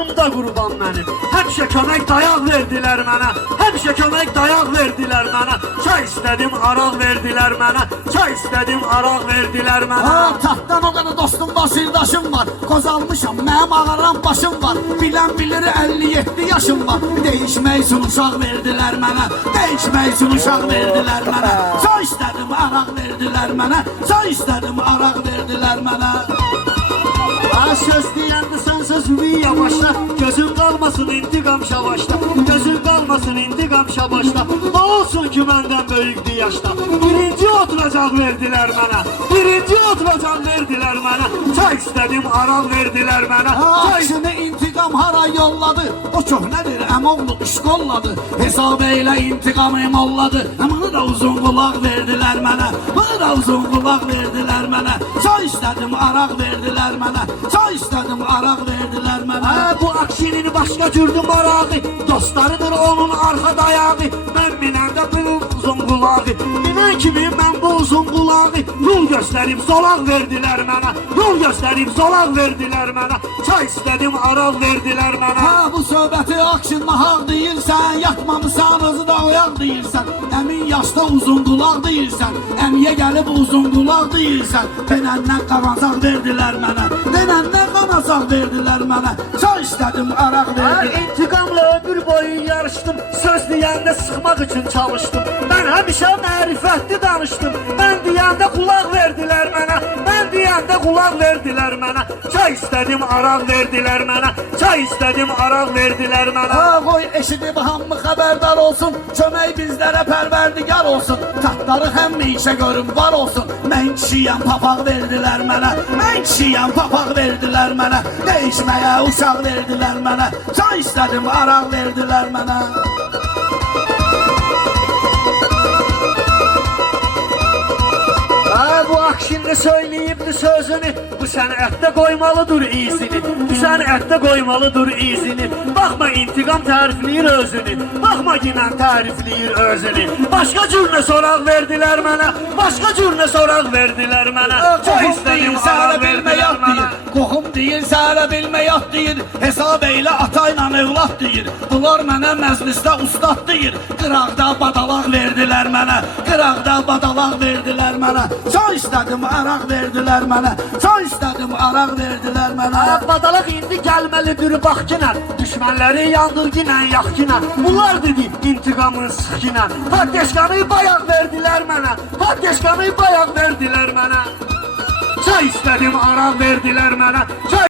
canım da qurban mənim. Həmişə kömək dayaq verdilər mənə. Həmişə kömək dayaq verdilər mənə. Çay istədim, araq verdilər mənə. Çay istədim, araq verdilər mənə. Taxtdan o qədər dostum var, sirdaşım var. Qozalmışam, mənim ağaran başım var. Bilən bilir 57 yaşım var. Değişmək üçün uşaq verdilər mənə. Değişmək üçün uşaq verdilər mənə. Çay istədim, araq verdilər mənə. Çay istədim, araq verdilər mənə. Söz deyəndə sən sözünü yavaşla. Gözün qalmasın intiqam şavaşla. Gözün qalmasın intiqam şavaşla. Ne olsun ki məndən böyükdür yaşda. Birinci oturacaq verdilər mənə. Birinci oturacaq verdilər mənə. Çay istədim, araq verdilər mənə. Şimdi intikam hara yolladı. O köhnədir, əmoğlu işqolladı. Hesab eylə intikam emolladı. Bunu da uzun qulaq verdilər mənə. Bunu da uzun qulaq verdilər mənə. Çay istədim, araq verdilər mənə. Çay istədim, araq verdilər mənə. Bu Akşinin başqa cürdü marağı. Dostlarıdır onun arxa dayağı. Mən minəndə bunun uzun qulağı. Minən kimi mən bu uzun qulağı. Yol göstərib zolaq verdilər mənə. Yol göstərib zolaq verdilər mənə. Çay istədim, araq verdilər mənə. Bu söhbəti Akşin mahaq deyirsən. Yatmamısan, özü də oyaq deyirsən. Əmin yaşda uzun qulaq deyirsən. Əmiyə gəlib uzun qulaq deyirsən. Denəndən qanacaq verdilər mənə. Denəndən qanacaq verdilər mənə. Çay istədim, araq verdilər. İntiqamla ömür boyu yarışdım. Söz deyəndə sıxmaq üçün çalışdım. Mən həmişə mərifətli danışdım. Mən deyəndə qulaq verdilər mənə. Mən deyəndə qulaq verdilər mənə. Çay istədim, araq verdilər mənə. Çay istədim, araq verdilər mənə. Qoy eşidib hamı xəbərdar olsun. Kömək bizlərə pərverdigar olsun. Taxtları həmişə görüm var olsun. Mən kişiyəm, papaq verdilər mənə. Mən kişiyəm, papaq verdilər mənə. Değişməyə uşaq verdilər mənə. Çay istədim, araq verdilər mənə. Bu Akşinli söyleyibdi sözünü. Bu sənətdə qoymalıdır izini. Bu sənətdə qoymalıdır izini. Baxma intiqam tərifləyir özünü. Baxma ginən tərifləyir özünü. Başqa cürünə soraq verdilər mənə. Başqa cürünə soraq verdilər mənə. Çay istəyim, araq verdilər mənə. Qohum deyir, səhərə bilmə yat deyir. Hesab eylə atayla evlat deyir. Bunlar mənə məclisdə ustad deyir. Qıraqda badalaq verdilər mənə. Qıraqda badalaq verdilər mənə. Çay istədim, araq verdilər mənə. Çay istədim, araq verdilər mənə. Badalaq indi gəlməlidir bax ginən. Düşmənləri yandır ginən, yax ginən. Bunlar dedi intiqamın sıx ginən. Pateşkanı bayaq verdilər mənə. Pateşkanı bayaq verdilər mənə. Çay istədim, araq verdilər mənə.